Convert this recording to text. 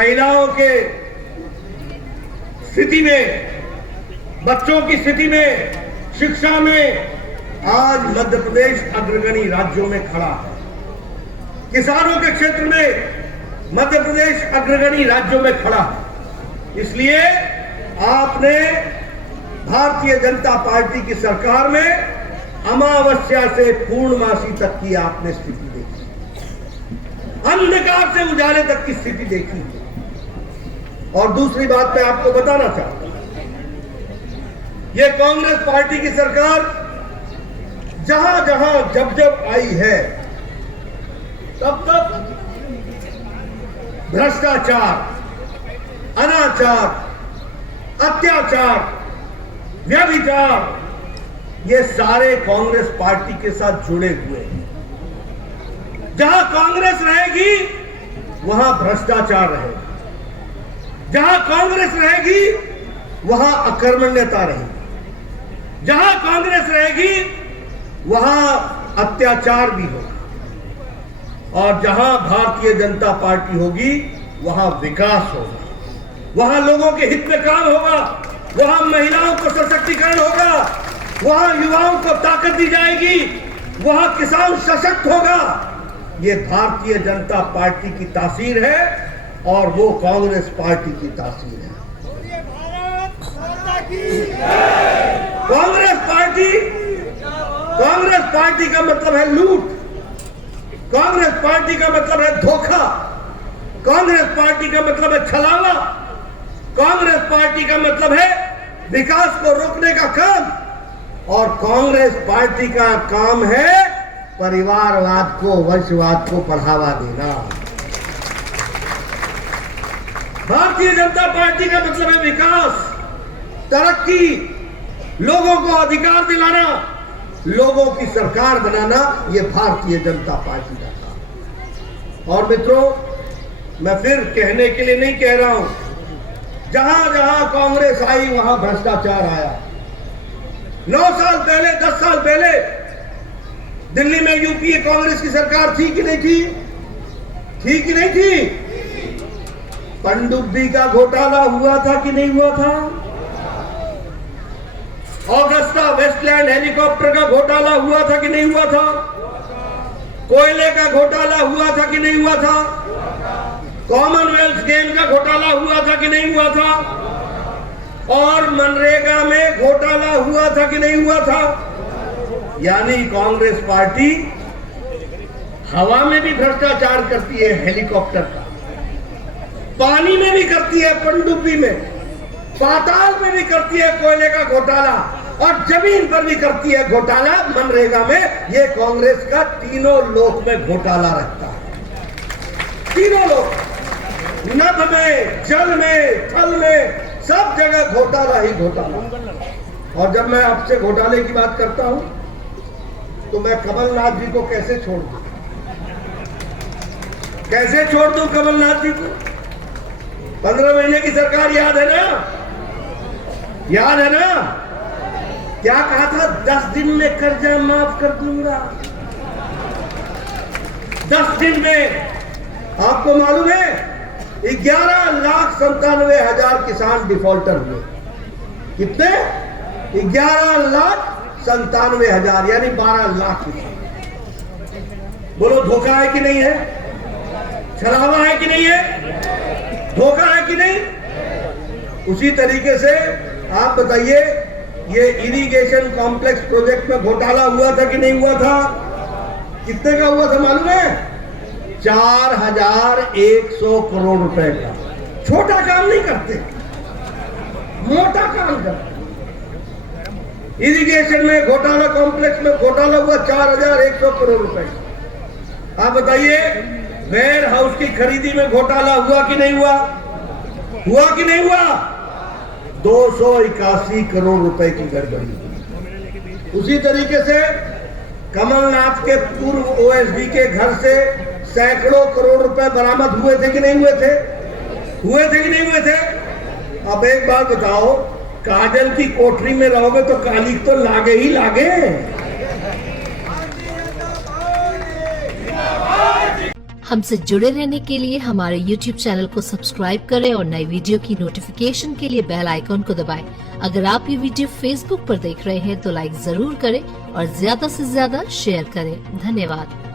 महिलाओं के स्थिति में, बच्चों की स्थिति में, शिक्षा में आज मध्य प्रदेश अग्रगणी राज्यों में खड़ा है। किसानों के क्षेत्र में मध्य प्रदेश अग्रगणी राज्यों में खड़ा है। इसलिए आपने भारतीय जनता पार्टी की सरकार में अमावस्या से पूर्णमासी तक की आपने स्थिति देखी, अंधकार से उजाले तक की स्थिति देखी। और दूसरी बात मैं आपको बताना चाहता हूं, यह कांग्रेस पार्टी की सरकार जहां जहां जब जब आई है तब तब भ्रष्टाचार, अनाचार, अत्याचार, व्यभिचार, ये सारे कांग्रेस पार्टी के साथ जुड़े हुए हैं। जहां कांग्रेस रहेगी वहां भ्रष्टाचार रहेगा, जहां कांग्रेस रहेगी वहां अकर्मण्यता रहेगी, जहां कांग्रेस रहेगी वहां अत्याचार भी होगा, और जहां भारतीय जनता पार्टी होगी वहां विकास होगा, वहां लोगों के हित में काम होगा, वहां महिलाओं को सशक्तिकरण होगा, वहां युवाओं को ताकत दी जाएगी, वहां किसान सशक्त होगा। ये भारतीय जनता पार्टी की तासीर है और वो कांग्रेस पार्टी की तासीर है। कांग्रेस पार्टी का मतलब है लूट, कांग्रेस पार्टी का मतलब है धोखा, कांग्रेस पार्टी का मतलब है छलावा, कांग्रेस पार्टी का मतलब है विकास को रोकने का काम, और कांग्रेस पार्टी का काम है परिवारवाद को, वंशवाद को बढ़ावा देना। भारतीय जनता पार्टी का मतलब है विकास, तरक्की, लोगों को अधिकार दिलाना, लोगों की सरकार बनाना। यह भारतीय जनता पार्टी का काम। और मित्रों, मैं फिर कहने के लिए नहीं कह रहा हूं, जहां जहां कांग्रेस आई वहां भ्रष्टाचार आया। 9 साल पहले, 10 साल पहले दिल्ली में यूपीए कांग्रेस की सरकार थी कि नहीं थी? थी कि नहीं थी? पनडुब्बी का घोटाला हुआ था कि नहीं हुआ था? ऑगस्टा वेस्टलैंड हेलीकॉप्टर का घोटाला हुआ था कि नहीं हुआ था? कोयले का घोटाला हुआ था कि नहीं हुआ था? कॉमनवेल्थ गेम का घोटाला हुआ था कि नहीं हुआ था? और मनरेगा में घोटाला हुआ था कि नहीं हुआ था? यानी कांग्रेस पार्टी हवा में भी भ्रष्टाचार करती है, हेलीकॉप्टर का, पानी में भी करती है, पनडुब्बी में, पाताल में भी करती है कोयले का घोटाला, और जमीन पर भी करती है घोटाला मनरेगा में। ये कांग्रेस का तीनों लोक में घोटाला रखता है। तीनों लोक, नभ में, जल में, थल में, सब जगह घोटाला ही घोटाला। और जब मैं आपसे घोटाले की बात करता हूं तो मैं कमलनाथ जी को कैसे छोड़ दूं? कैसे छोड़ दूं कमलनाथ जी को? 15 महीने की सरकार याद है ना? याद है ना? क्या कहा था? 10 दिन में कर्जा माफ कर दूंगा। 10 दिन में। आपको मालूम है 11,97,000 किसान डिफॉल्टर हुए। कितने? 11,97,000, यानी 12 लाख किसान। बोलो, धोखा है कि नहीं है? छलावा है कि नहीं है? धोखा है कि नहीं? उसी तरीके से आप बताइए, ये इरिगेशन कॉम्प्लेक्स प्रोजेक्ट में घोटाला हुआ था कि नहीं हुआ था? कितने का हुआ था मालूम है? 4,100 करोड़ रुपए का। छोटा काम नहीं करते, मोटा काम करते। इरिगेशन में घोटाला, कॉम्प्लेक्स में घोटाला हुआ 4,100 करोड़ रुपए का। आप बताइए, वेयर हाउस की खरीदी में घोटाला हुआ कि नहीं हुआ? हुआ कि नहीं हुआ? 281 करोड़ रुपए की गड़बड़ी। उसी तरीके से कमलनाथ के पूर्व ओएसडी के घर से सैकड़ों करोड़ रुपए बरामद हुए थे कि नहीं हुए थे? हुए थे कि नहीं हुए थे? अब एक बात बताओ, काजल की कोठरी में रहोगे तो काली तो लागे ही लागे। हमसे जुड़े रहने के लिए हमारे YouTube चैनल को सब्सक्राइब करें और नई वीडियो की नोटिफिकेशन के लिए बेल आइकॉन को दबाएं। अगर आप ये वीडियो Facebook पर देख रहे हैं तो लाइक जरूर करें और ज्यादा से ज्यादा शेयर करें। धन्यवाद।